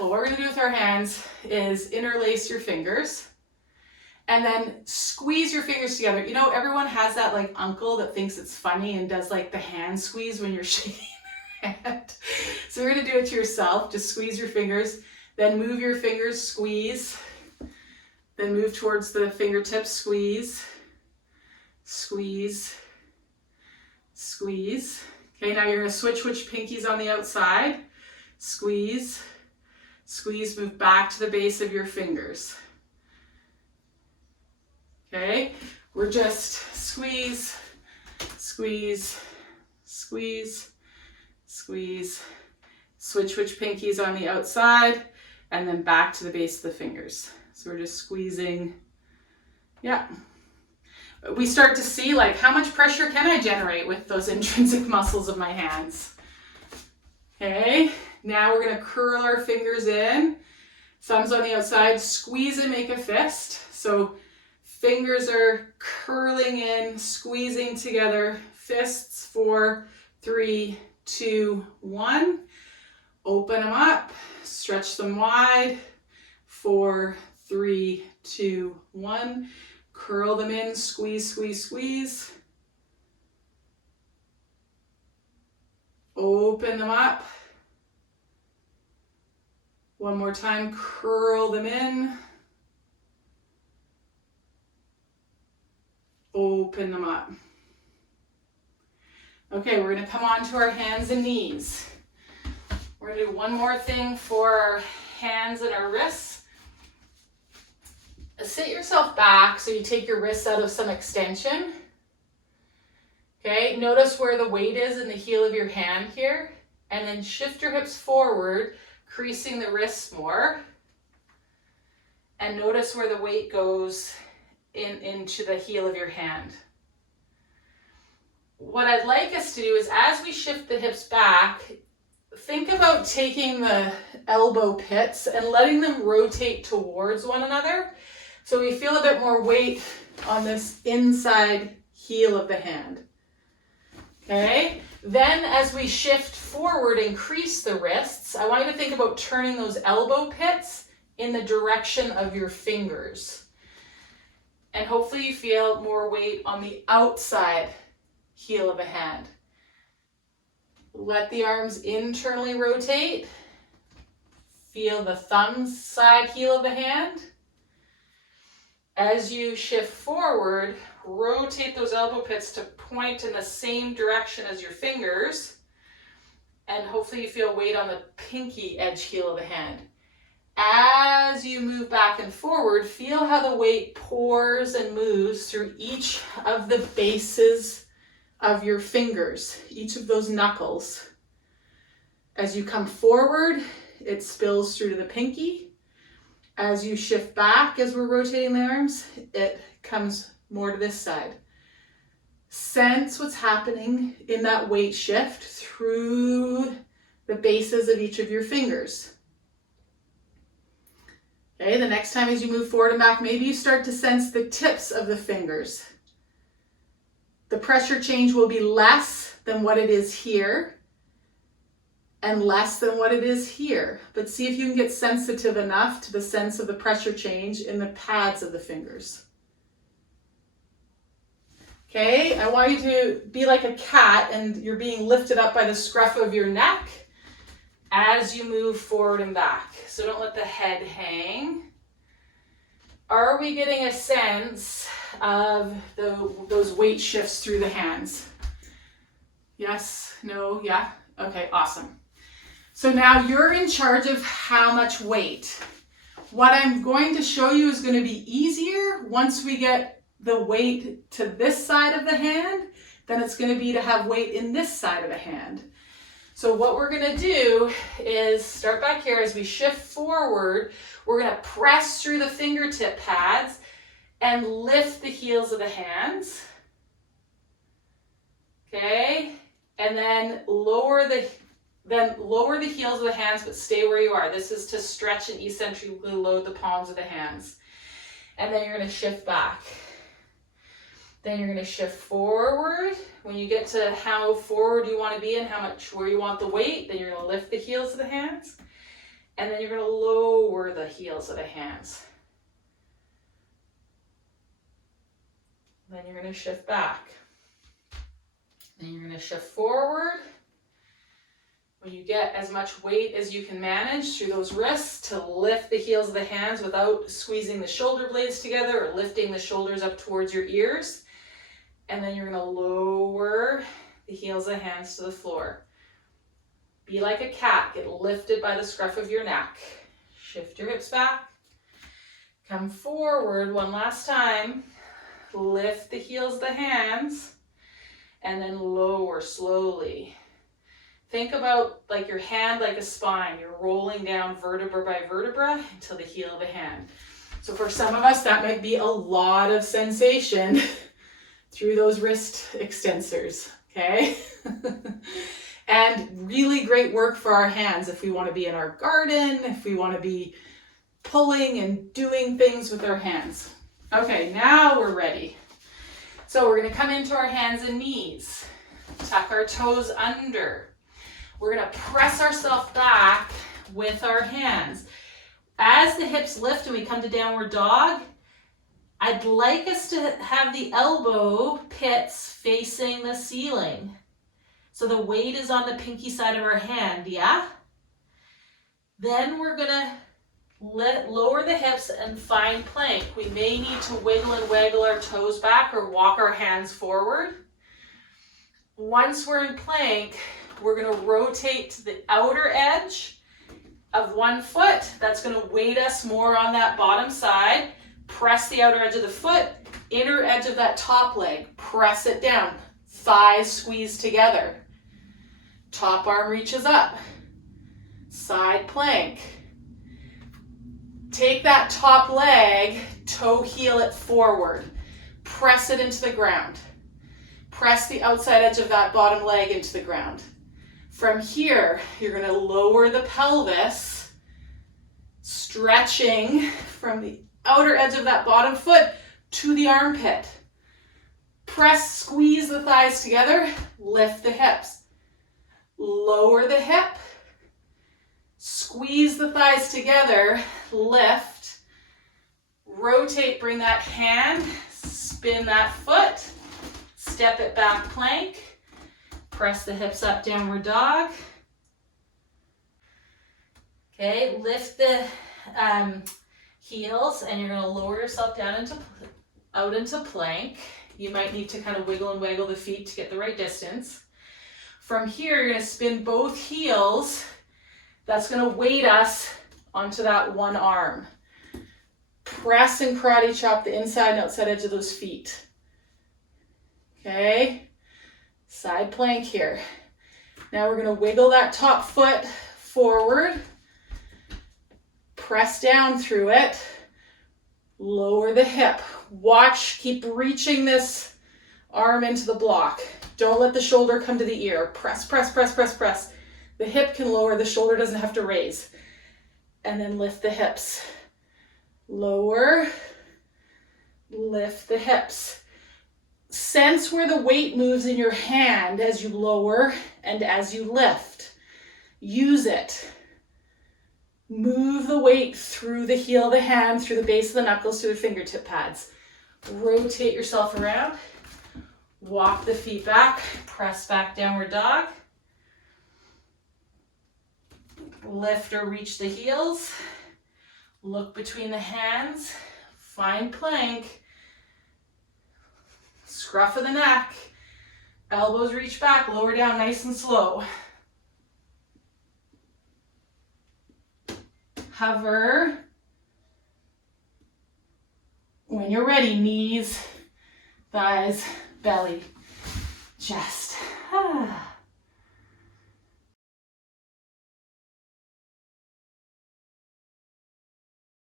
simple. What we're gonna do with our hands is interlace your fingers and then squeeze your fingers together. You know, everyone has that like uncle that thinks it's funny and does like the hand squeeze when you're shaking their hand. So you're gonna do it to yourself. Just squeeze your fingers, then move your fingers, squeeze, then move towards the fingertips, squeeze, squeeze, squeeze. Okay, now you're gonna switch which pinky's on the outside. Squeeze, squeeze, move back to the base of your fingers. Okay, we're just squeeze, squeeze, squeeze, squeeze, switch which pinky's on the outside, and then back to the base of the fingers. So we're just squeezing. Yeah. We start to see like how much pressure can I generate with those intrinsic muscles of my hands. Okay, now we're gonna curl our fingers in, thumbs on the outside, squeeze and make a fist. So fingers are curling in, squeezing together, fists, 4, 3, 2, 1. Open them up, stretch them wide, 4, 3, 2, 1. Curl them in, squeeze, squeeze, squeeze. Open them up. One more time, curl them in. Open them up. Okay, we're gonna come on to our hands and knees. We're gonna do one more thing for our hands and our wrists. Sit yourself back so you take your wrists out of some extension. Okay, notice where the weight is in the heel of your hand here, and then shift your hips forward, creasing the wrists more. And notice where the weight goes into the heel of your hand. What I'd like us to do is as we shift the hips back, think about taking the elbow pits and letting them rotate towards one another. So we feel a bit more weight on this inside heel of the hand. Okay, then as we shift forward and crease the wrists, I want you to think about turning those elbow pits in the direction of your fingers. And hopefully you feel more weight on the outside heel of a hand. Let the arms internally rotate. Feel the thumb side heel of the hand. As you shift forward, rotate those elbow pits to point in the same direction as your fingers. And hopefully you feel weight on the pinky edge heel of the hand. As you move back and forward, feel how the weight pours and moves through each of the bases of your fingers, each of those knuckles. As you come forward, it spills through to the pinky. As you shift back, as we're rotating the arms, it comes more to this side. Sense what's happening in that weight shift through the bases of each of your fingers. Okay, the next time as you move forward and back, maybe you start to sense the tips of the fingers. The pressure change will be less than what it is here and less than what it is here. But see if you can get sensitive enough to the sense of the pressure change in the pads of the fingers. Okay, I want you to be like a cat and you're being lifted up by the scruff of your neck as you move forward and back. So don't let the head hang. Are we getting a sense of those weight shifts through the hands? Yes, no, yeah? Okay, awesome. So now you're in charge of how much weight. What I'm going to show you is going to be easier once we get the weight to this side of the hand than it's going to be to have weight in this side of the hand. So what we're going to do is start back here. As we shift forward, we're going to press through the fingertip pads and lift the heels of the hands. Okay, and then lower the heels of the hands, but stay where you are. This is to stretch and eccentrically load the palms of the hands. And then you're going to shift back. Then you're going to shift forward. When you get to how forward you want to be and where you want the weight, then you're going to lift the heels of the hands. And then you're going to lower the heels of the hands. Then you're going to shift back. Then you're going to shift forward. When you get as much weight as you can manage through those wrists to lift the heels of the hands without squeezing the shoulder blades together or lifting the shoulders up towards your ears. And then you're going to lower the heels of the hands to the floor. Be like a cat. Get lifted by the scruff of your neck. Shift your hips back. Come forward one last time. Lift the heels of the hands. And then lower slowly. Think about like your hand like a spine. You're rolling down vertebra by vertebra until the heel of the hand. So for some of us, that might be a lot of sensation through those wrist extensors, okay? And really great work for our hands if we want to be in our garden, if we want to be pulling and doing things with our hands. Okay, now we're ready. So we're going to come into our hands and knees. Tuck our toes under. We're going to press ourselves back with our hands. As the hips lift and we come to downward dog, I'd like us to have the elbow pits facing the ceiling. So the weight is on the pinky side of our hand, yeah? Then we're going to lower the hips and find plank. We may need to wiggle and waggle our toes back or walk our hands forward. Once we're in plank, we're going to rotate to the outer edge of one foot. That's going to weight us more on that bottom side. Press the outer edge of the foot, inner edge of that top leg. Press it down. Thighs squeeze together. Top arm reaches up. Side plank. Take that top leg, toe heel it forward. Press it into the ground. Press the outside edge of that bottom leg into the ground. From here, you're going to lower the pelvis, stretching from the outer edge of that bottom foot to the armpit. Press, squeeze the thighs together, lift the hips. Lower the hip, squeeze the thighs together, lift, rotate, bring that hand, spin that foot, step it back plank. Press the hips up, downward dog. Okay, lift the heels and you're going to lower yourself down out into plank. You might need to kind of wiggle and waggle the feet to get the right distance. From here, you're going to spin both heels. That's going to weight us onto that one arm. Press and karate chop the inside and outside edge of those feet. Okay. Side plank here. Now we're going to wiggle that top foot forward. Press down through it. Lower the hip. Watch, keep reaching this arm into the block. Don't let the shoulder come to the ear. Press, press, press, press, press. The hip can lower, the shoulder doesn't have to raise. And then lift the hips. Lower, lift the hips. Sense where the weight moves in your hand as you lower and as you lift. Use it. Move the weight through the heel of the hand, through the base of the knuckles to the fingertip pads. Rotate yourself around. Walk the feet back. Press back, downward dog. Lift or reach the heels. Look between the hands. Find plank. Scruff of the neck, elbows reach back, lower down nice and slow. Hover. When you're ready, knees, thighs, belly, chest.